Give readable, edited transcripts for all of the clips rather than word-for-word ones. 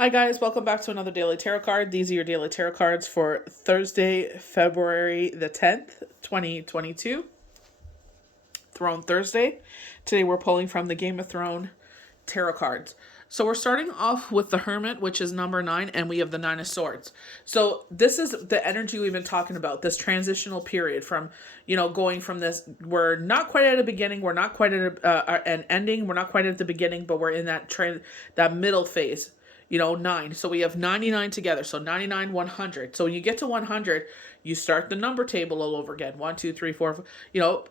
Hi guys, welcome back to another daily tarot card. These are your daily tarot cards for Thursday, February the 10th, 2022. Throne Thursday. Today we're pulling from the Game of Thrones tarot cards. So we're starting off with the Hermit, which is number 9, and we have the Nine of Swords. So this is the energy we've been talking about, this transitional period from, going from this, we're not quite at a beginning, we're not quite at an ending, we're not quite at the beginning, but we're in that middle phase. 9. So we have 99 together. So 99, 100. So when you get to 100, you start the number table all over again. 1, 2, 3, 4.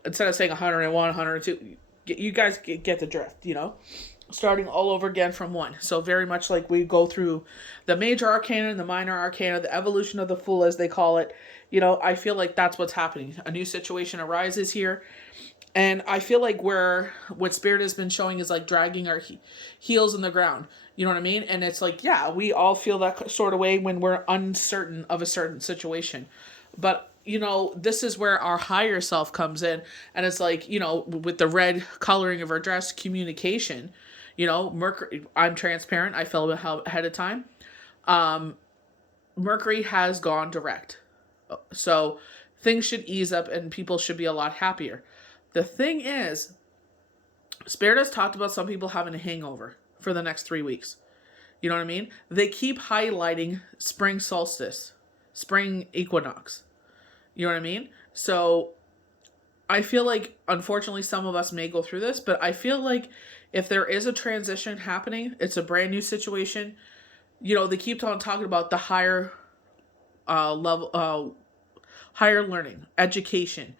Instead of saying 101, 102, you guys get the drift, starting all over again from 1. So very much like we go through the major arcana and the minor arcana, the evolution of the Fool, as they call it. I feel like that's what's happening. A new situation arises here. And I feel like what Spirit has been showing is like dragging our heels in the ground. You know what I mean? And it's like, yeah, we all feel that sort of way when we're uncertain of a certain situation. But, this is where our higher self comes in. And it's like, with the red coloring of our dress, communication. Mercury, I'm transparent. I fell ahead of time. Mercury has gone direct. So things should ease up and people should be a lot happier. The thing is, Spirit has talked about some people having a hangover for the next 3 weeks. You know what I mean? They keep highlighting spring solstice, spring equinox. You know what I mean? So I feel like, unfortunately, some of us may go through this, but I feel like if there is a transition happening, it's a brand new situation. They keep on talking about the higher level, higher learning, education.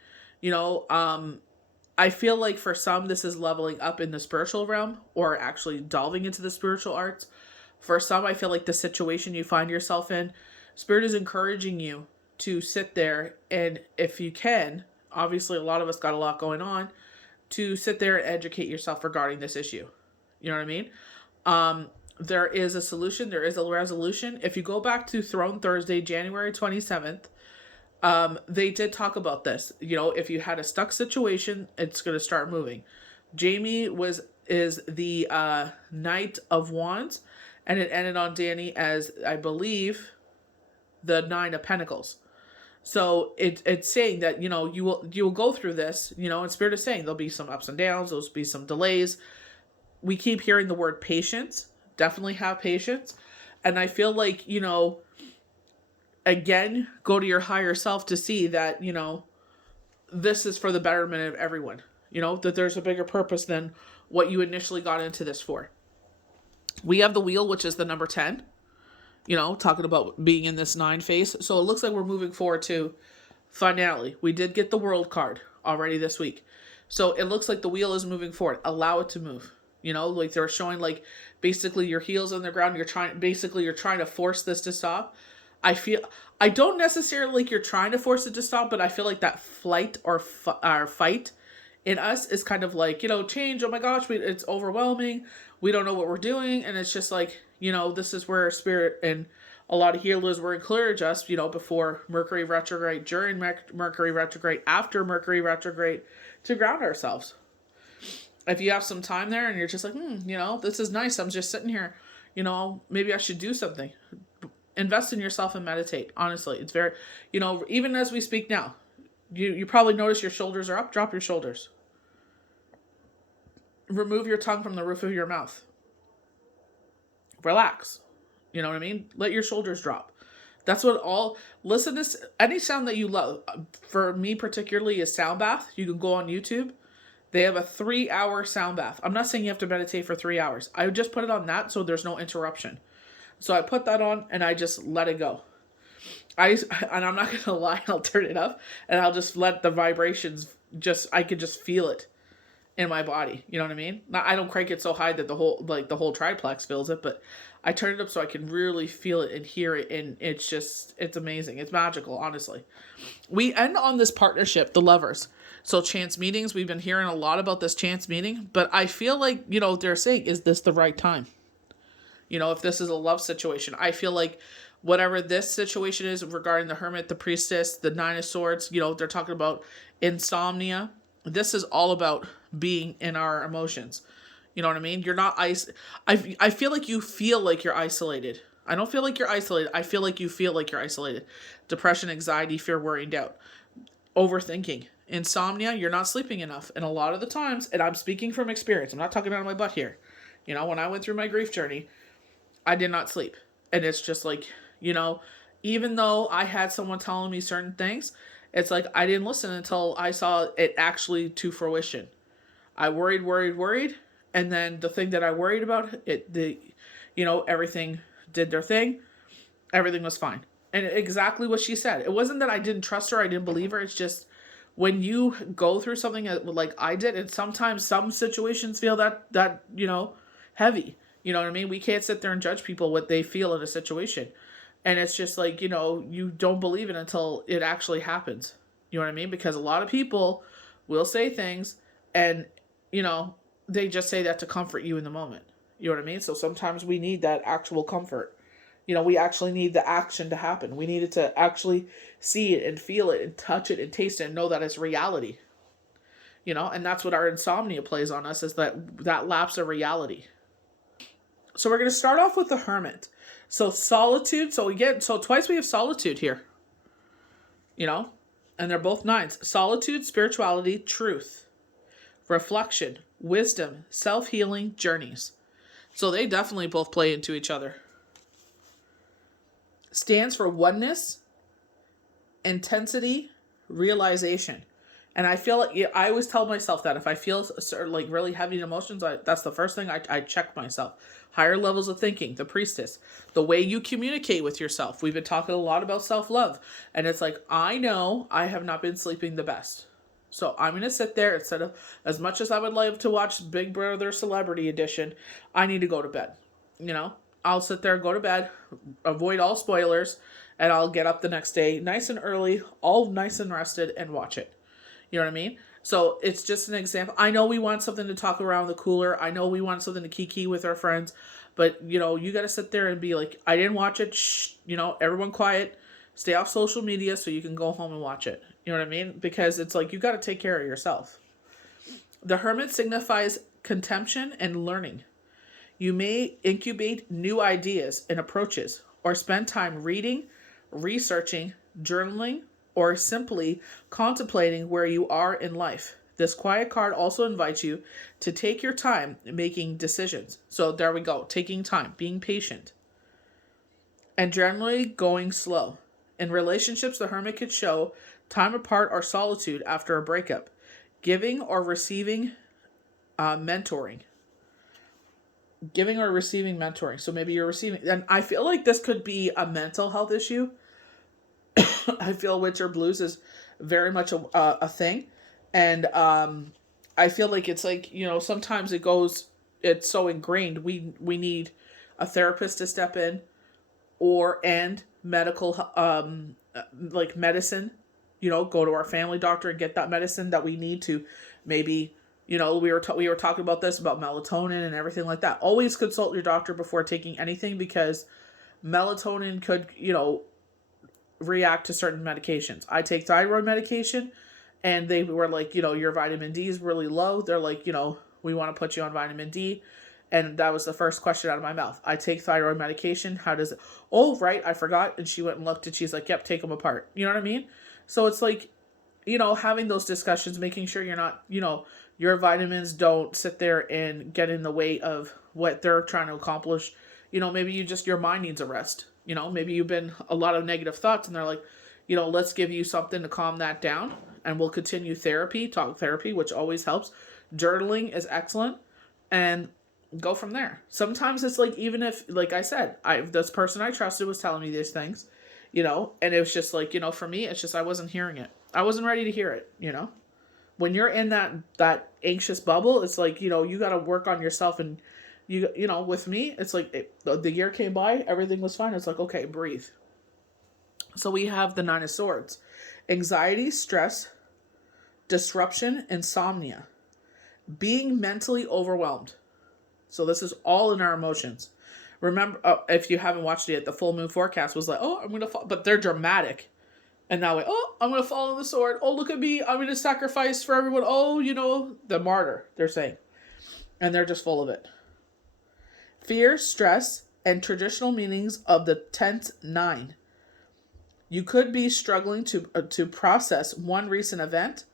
I feel like for some, this is leveling up in the spiritual realm or actually delving into the spiritual arts. For some, I feel like the situation you find yourself in, Spirit is encouraging you to sit there and, if you can, obviously a lot of us got a lot going on, to sit there and educate yourself regarding this issue. You know what I mean? There is a solution. There is a resolution. If you go back to Throne Thursday, January 27th, they did talk about this. If you had a stuck situation, it's going to start moving. Jamie is the Knight of Wands, and it ended on Danny as, I believe, the Nine of Pentacles. So it's saying that, you will go through this, and Spirit is saying there'll be some ups and downs, there'll be some delays. We keep hearing the word patience. Definitely have patience. And I feel like, again, go to your higher self to see that, this is for the betterment of everyone. That there's a bigger purpose than what you initially got into this for. We have the wheel, which is the number 10, talking about being in this 9 phase. So it looks like we're moving forward to finale. We did get the world card already this week. So it looks like the wheel is moving forward. Allow it to move. Like they're showing like basically your heels on the ground. You're trying to force this to stop. I don't necessarily like you're trying to force it to stop, but I feel like that flight or fight in us is kind of like, change. Oh my gosh, it's overwhelming. We don't know what we're doing. And it's just like, this is where Spirit and a lot of healers were encouraged us, before Mercury retrograde, during Mercury retrograde, after Mercury retrograde, to ground ourselves. If you have some time there and you're just like, this is nice. I'm just sitting here, maybe I should do something. Invest in yourself and meditate. Honestly, it's very, even as we speak now, you probably notice your shoulders are up. Drop your shoulders. Remove your tongue from the roof of your mouth. Relax. You know what I mean? Let your shoulders drop. That's listen to any sound that you love. For me particularly is sound bath. You can go on YouTube. They have a 3-hour sound bath. I'm not saying you have to meditate for 3 hours. I would just put it on that so there's no interruption. So I put that on and I just let it go. And I'm not going to lie, I'll turn it up and I'll just let the vibrations I could just feel it in my body. You know what I mean? I don't crank it so high that the whole triplex feels it, but I turn it up so I can really feel it and hear it. And it's amazing. It's magical, honestly. We end on this partnership, the lovers. So chance meetings, we've been hearing a lot about this chance meeting, but I feel like, they're saying, is this the right time? If this is a love situation, I feel like whatever this situation is regarding the Hermit, the Priestess, the Nine of Swords, they're talking about insomnia. This is all about being in our emotions. You know what I mean? You're not I feel like you feel like you're isolated. I don't feel like you're isolated. I feel like you feel like you're isolated. Depression, anxiety, fear, worry, and doubt. Overthinking. Insomnia, you're not sleeping enough. And a lot of the times, and I'm speaking from experience, I'm not talking out of my butt here. You know, when I went through my grief journey, I did not sleep. And it's just like, you know, even though I had someone telling me certain things, it's like I didn't listen until I saw it actually to fruition. I worried, and then the thing that I worried about, everything did their thing. Everything was fine. And exactly what she said. It wasn't that I didn't trust her, I didn't believe her. It's just when you go through something like I did, and sometimes some situations feel that heavy. You know what I mean? We can't sit there and judge people what they feel in a situation. And it's just like, you don't believe it until it actually happens. You know what I mean? Because a lot of people will say things and, they just say that to comfort you in the moment. You know what I mean? So sometimes we need that actual comfort. We actually need the action to happen. We needed to actually see it and feel it and touch it and taste it and know that it's reality. And that's what our insomnia plays on us, is that lapse of reality. So we're going to start off with the Hermit. So solitude. So twice we have solitude here. And they're both nines. Solitude, spirituality, truth, reflection, wisdom, self-healing, journeys. So they definitely both play into each other. Stands for oneness, intensity, realization. And I feel like, I always tell myself that if I feel like really heavy emotions, that's the first thing I check myself. Higher levels of thinking, the priestess, the way you communicate with yourself. We've been talking a lot about self-love. And it's like, I know I have not been sleeping the best. So I'm going to sit there, instead of, as much as I would love to watch Big Brother Celebrity Edition, I need to go to bed. I'll sit there, go to bed, avoid all spoilers, and I'll get up the next day nice and early, all nice and rested, and watch it. You know what I mean? So it's just an example. I know we want something to talk around the cooler. I know we want something to kiki with our friends. But, you got to sit there and be like, I didn't watch it. Shh, everyone quiet. Stay off social media so you can go home and watch it. You know what I mean? Because it's like, you got to take care of yourself. The Hermit signifies contemplation and learning. You may incubate new ideas and approaches, or spend time reading, researching, journaling, or simply contemplating where you are in life. This quiet card also invites you to take your time making decisions. So there we go. Taking time, being patient, and generally going slow. In relationships, the Hermit could show time apart or solitude after a breakup, giving or receiving mentoring. Giving or receiving mentoring. So maybe you're receiving, and I feel like this could be a mental health issue. I feel winter blues is very much a thing. And I feel like it's like, sometimes it's so ingrained. We need a therapist to step in, and medical, like medicine, go to our family doctor and get that medicine that we need to maybe, we were talking about this, about melatonin and everything like that. Always consult your doctor before taking anything, because melatonin could, react to certain medications. I take thyroid medication, and they were like, your vitamin D is really low. They're like, we want to put you on vitamin D. And that was the first question out of my mouth. I take thyroid medication. How does it? Oh, right. I forgot. And she went and looked, and she's like, yep, take them apart. You know what I mean? So it's like, having those discussions, making sure you're not, your vitamins don't sit there and get in the way of what they're trying to accomplish. Maybe your mind needs a rest. Maybe you've been a lot of negative thoughts, and they're like, let's give you something to calm that down, and we'll continue talk therapy, which always helps. Journaling is excellent, and go from there. Sometimes it's like, even if, like I said, this person I trusted was telling me these things, and it was just like, for me, it's just, I wasn't hearing it. I wasn't ready to hear it, When you're in that anxious bubble, it's like, you got to work on yourself. And with me, it's like the year came by, everything was fine. It's like, okay, breathe. So we have the Nine of Swords. Anxiety, stress, disruption, insomnia. Being mentally overwhelmed. So this is all in our emotions. Remember, if you haven't watched it yet, the full moon forecast was like, oh, I'm going to fall. But they're dramatic. And now, I'm going to fall on the sword. Oh, look at me. I'm going to sacrifice for everyone. Oh, the martyr, they're saying. and they're just full of it. Fear, stress, and traditional meanings of the tense 9. You could be struggling to process one recent event,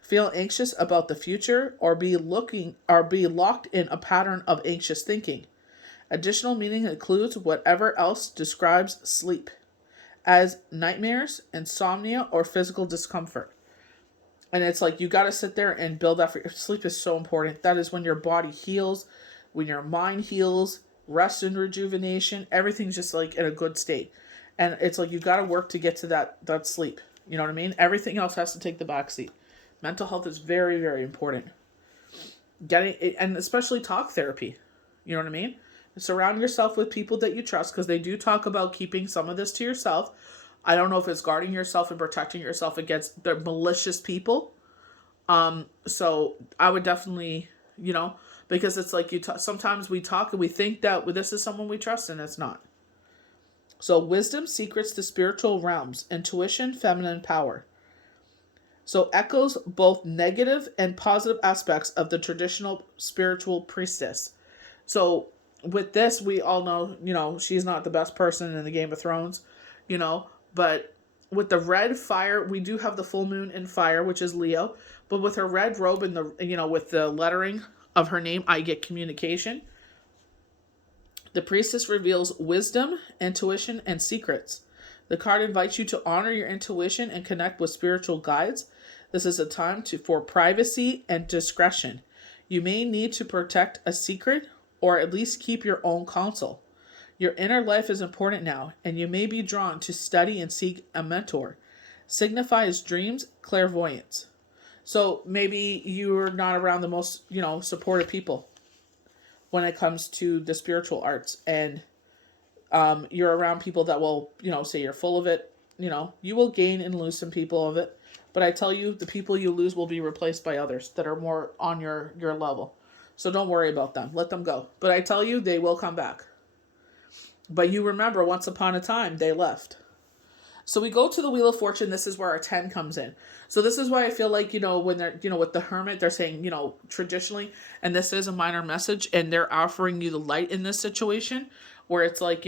feel anxious about the future, or be locked in a pattern of anxious thinking. Additional meaning includes whatever else describes sleep as nightmares, insomnia, or physical discomfort. And it's like you got to sit there and build that for your sleep is so important. That is when your body heals, when your mind heals, rest and rejuvenation, everything's just like in a good state. And it's like you got to work to get to that sleep. You know what I mean? Everything else has to take the back seat. Mental health is very, very important. Getting it, and especially talk therapy. You know what I mean? Surround yourself with people that you trust, because they do talk about keeping some of this to yourself. I don't know if it's guarding yourself and protecting yourself against the malicious people. So I would definitely, because it's like sometimes we talk and we think that this is someone we trust, and it's not. So wisdom, secrets to spiritual realms, intuition, feminine power. So echoes both negative and positive aspects of the traditional spiritual priestess. So with this, we all know, she's not the best person in the Game of Thrones, but with the red fire, we do have the full moon in fire, which is Leo, but with her red robe and with the lettering of her name, I get communication. The priestess reveals wisdom, intuition, and secrets. The card invites you to honor your intuition and connect with spiritual guides. This is a time for privacy and discretion. You may need to protect a secret or at least keep your own counsel. Your inner life is important now, and you may be drawn to study and seek a mentor. Signifies dreams, clairvoyance. So maybe you're not around the most, supportive people when it comes to the spiritual arts, and you're around people that will, say you're full of it. You will gain and lose some people of it, but I tell you, the people you lose will be replaced by others that are more on your level. So don't worry about them. Let them go. But I tell you, they will come back. But you remember, once upon a time, they left. So we go to the Wheel of Fortune. This is where our 10 comes in. So this is why I feel like, when they're, with the Hermit, they're saying, traditionally, and this is a minor message, and they're offering you the light in this situation, where it's like,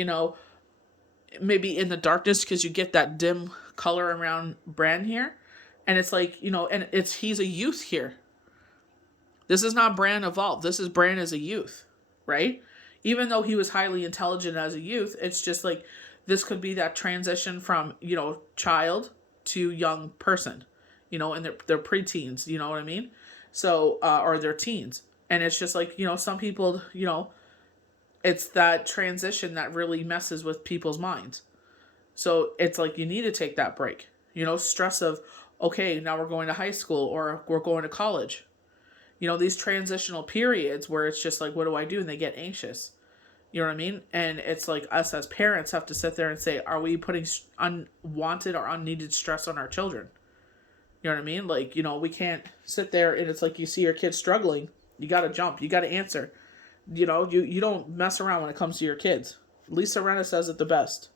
maybe in the darkness, because you get that dim color around Bran here. And it's like, and he's a youth here. This is not Bran evolved. This is Bran as a youth, right? Even though he was highly intelligent as a youth, it's just like, this could be that transition from, child to young person, and they're preteens, you know what I mean? So, or they're teens. And it's just like, some people, it's that transition that really messes with people's minds. So it's like, you need to take that break, stress of, okay, now we're going to high school or we're going to college. These transitional periods where it's just like, what do I do? And they get anxious. You know what I mean? And it's like us as parents have to sit there and say, are we putting unwanted or unneeded stress on our children? You know what I mean? Like, we can't sit there and it's like you see your kid struggling. You got to jump. You got to answer. You don't mess around when it comes to your kids. Lisa Renna says it the best.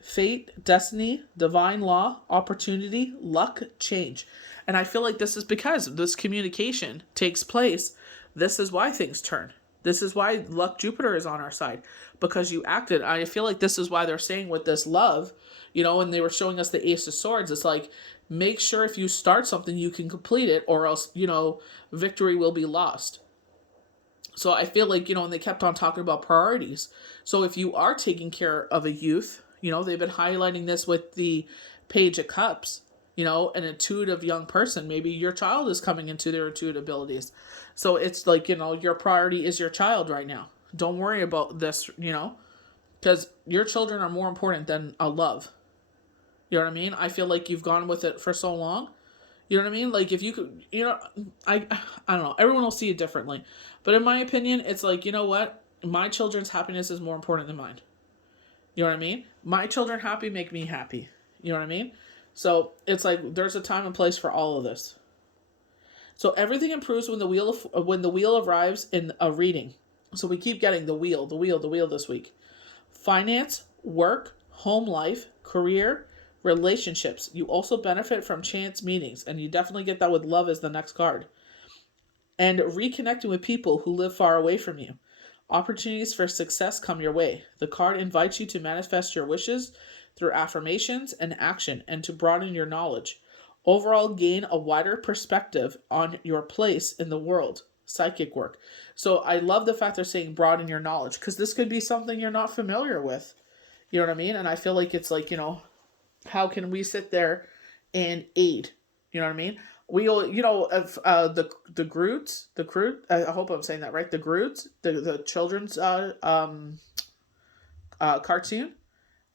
Fate, destiny, divine law, opportunity, luck, change. And I feel like this is because this communication takes place. This is why things turn. This is why luck Jupiter is on our side, because you acted. I feel like this is why they're saying with this love, and they were showing us the Ace of Swords. It's like, make sure if you start something, you can complete it, or else, victory will be lost. So I feel like, and they kept on talking about priorities. So if you are taking care of a youth, they've been highlighting this with the Page of Cups, an intuitive young person. Maybe your child is coming into their intuitive abilities. So it's like, your priority is your child right now. Don't worry about this, because your children are more important than a love. You know what I mean? I feel like you've gone with it for so long. You know what I mean? Like if you could, I don't know. Everyone will see it differently. But in my opinion, it's like, what? My children's happiness is more important than mine. You know what I mean? My children happy make me happy. You know what I mean? So it's like there's a time and place for all of this. So everything improves when the wheel arrives in a reading. So we keep getting the wheel this week. Finance, work, home life, career, relationships. You also benefit from chance meetings, and you definitely get that with love as the next card. and reconnecting with people who live far away from you. Opportunities for success come your way. The card invites you to manifest your wishes through affirmations and action and to broaden your knowledge. Overall, gain a wider perspective on your place in the world. Psychic work. So I love the fact they're saying broaden your knowledge because this could be something you're not familiar with. You know what I mean? And I feel like it's like, how can we sit there and aid? You know what I mean? We'll, if the Groots, the Groot, I hope I'm saying that right. The Groots, the children's cartoon,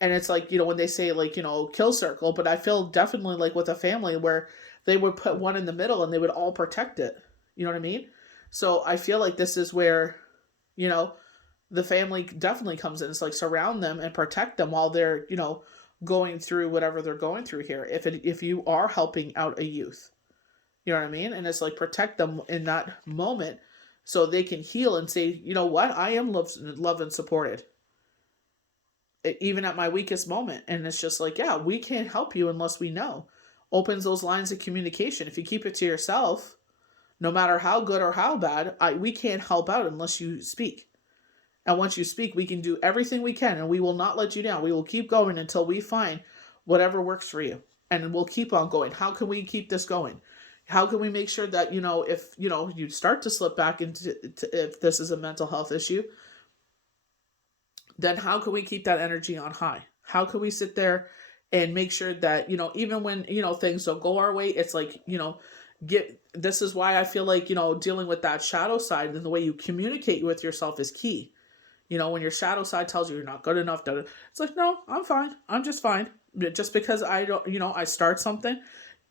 and it's like when they say like kill circle, but I feel definitely like with a family where they would put one in the middle and they would all protect it. You know what I mean? So I feel like this is where you know the family definitely comes in. It's like surround them and protect them while they're going through whatever they're going through here. If you are helping out a youth, you know what I mean, and it's like protect them in that moment so they can heal and say, you know what, I am loved and supported even at my weakest moment. And it's just like, yeah, we can't help you unless we know. Opens those lines of communication. If you keep it to yourself, no matter how good or how bad, we can't help out unless you speak. And once you speak, we can do everything we can and we will not let you down. We will keep going until we find whatever works for you. And we'll keep on going. How can we keep this going? How can we make sure that, if, you start to slip back into, if this is a mental health issue, then how can we keep that energy on high? How can we sit there and make sure that, even when, things don't go our way, it's like, this is why I feel like, dealing with that shadow side and the way you communicate with yourself is key. When your shadow side tells you you're not good enough, it's like, no, I'm fine. I'm just fine. Just because I don't, I start something,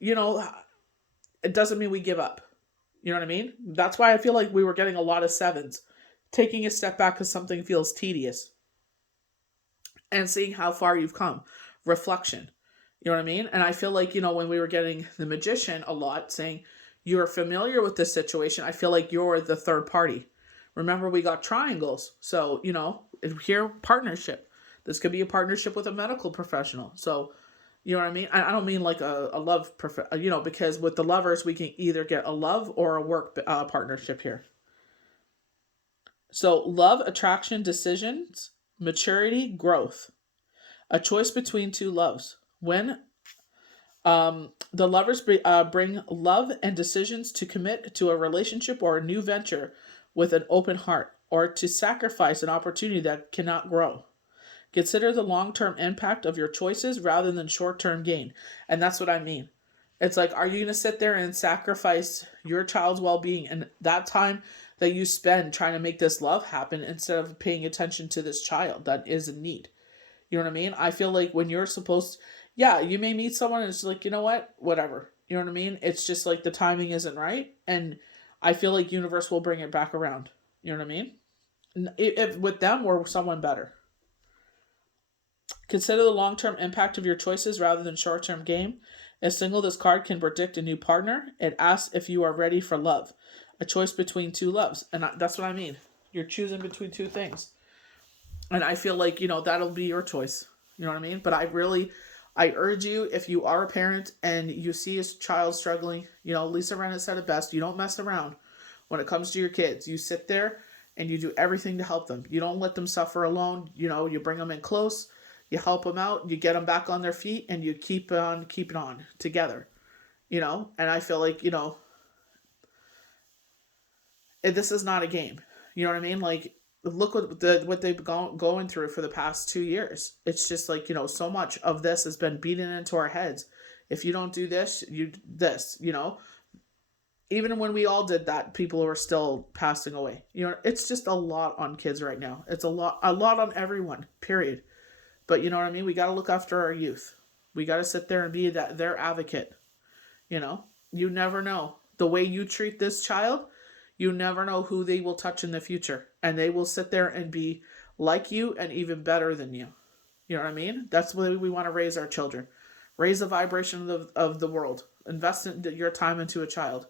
it doesn't mean we give up. You know what I mean? That's why I feel like we were getting a lot of sevens. Taking a step back because something feels tedious. And seeing how far you've come. Reflection. You know what I mean? And I feel like, when we were getting the magician a lot saying, you're familiar with this situation, I feel like you're the third party. Remember, we got triangles. So, here, partnership. This could be a partnership with a medical professional. So, you know what I mean? I don't mean like a love, because with the lovers, we can either get a love or a work partnership here. So, love, attraction, decisions, maturity, growth. A choice between two loves. When the lovers bring love and decisions to commit to a relationship or a new venture with an open heart, or to sacrifice an opportunity that cannot grow. Consider the long-term impact of your choices rather than short-term gain. And that's what I mean. It's like, are you going to sit there and sacrifice your child's well-being and that time that you spend trying to make this love happen instead of paying attention to this child that is in need? You know what I mean? I feel like when you're supposed, yeah, you may meet someone and it's like, you know what? Whatever. You know what I mean? It's just like the timing isn't right. And I feel like universe will bring it back around. You know what I mean? If with them or someone better. Consider the long-term impact of your choices rather than short-term gain. A single, this card can predict a new partner. It asks if you are ready for love. A choice between two loves. And that's what I mean. You're choosing between two things. And I feel like, that'll be your choice. You know what I mean? But I urge you, if you are a parent and you see a child struggling, Lisa Ren said it best, you don't mess around when it comes to your kids. You sit there and you do everything to help them. You don't let them suffer alone. You bring them in close, you help them out, you get them back on their feet, and you keep on keeping on together. And I feel like, this is not a game. You know what I mean? Like, look what they've going through for the past 2 years. It's just like, so much of this has been beaten into our heads. If you don't do this, even when we all did that, people are still passing away. It's just a lot on kids right now. It's a lot on everyone, period. But you know what I mean? We got to look after our youth. We got to sit there and be their advocate. You never know. The way you treat this child, you never know who they will touch in the future. And they will sit there and be like you and even better than you. You know what I mean? That's the way we want to raise our children. Raise the vibration of the world. Invest your time into a child.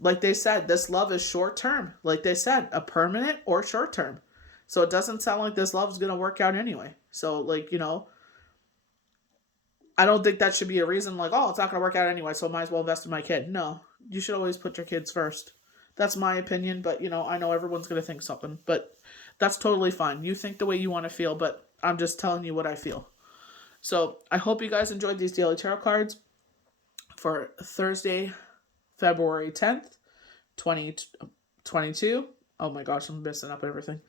Like they said, this love is short term. Like they said, a permanent or short term. So it doesn't sound like this love is going to work out anyway. So, I don't think that should be a reason like, oh, it's not going to work out anyway, so I might as well invest in my kid. No, you should always put your kids first. That's my opinion, but you know, I know everyone's going to think something, but that's totally fine. You think the way you want to feel, but I'm just telling you what I feel. So I hope you guys enjoyed these daily tarot cards for Thursday, February 10th, 2022. Oh my gosh, I'm messing up everything.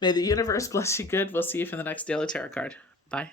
May the universe bless you good. We'll see you for the next daily tarot card. Bye.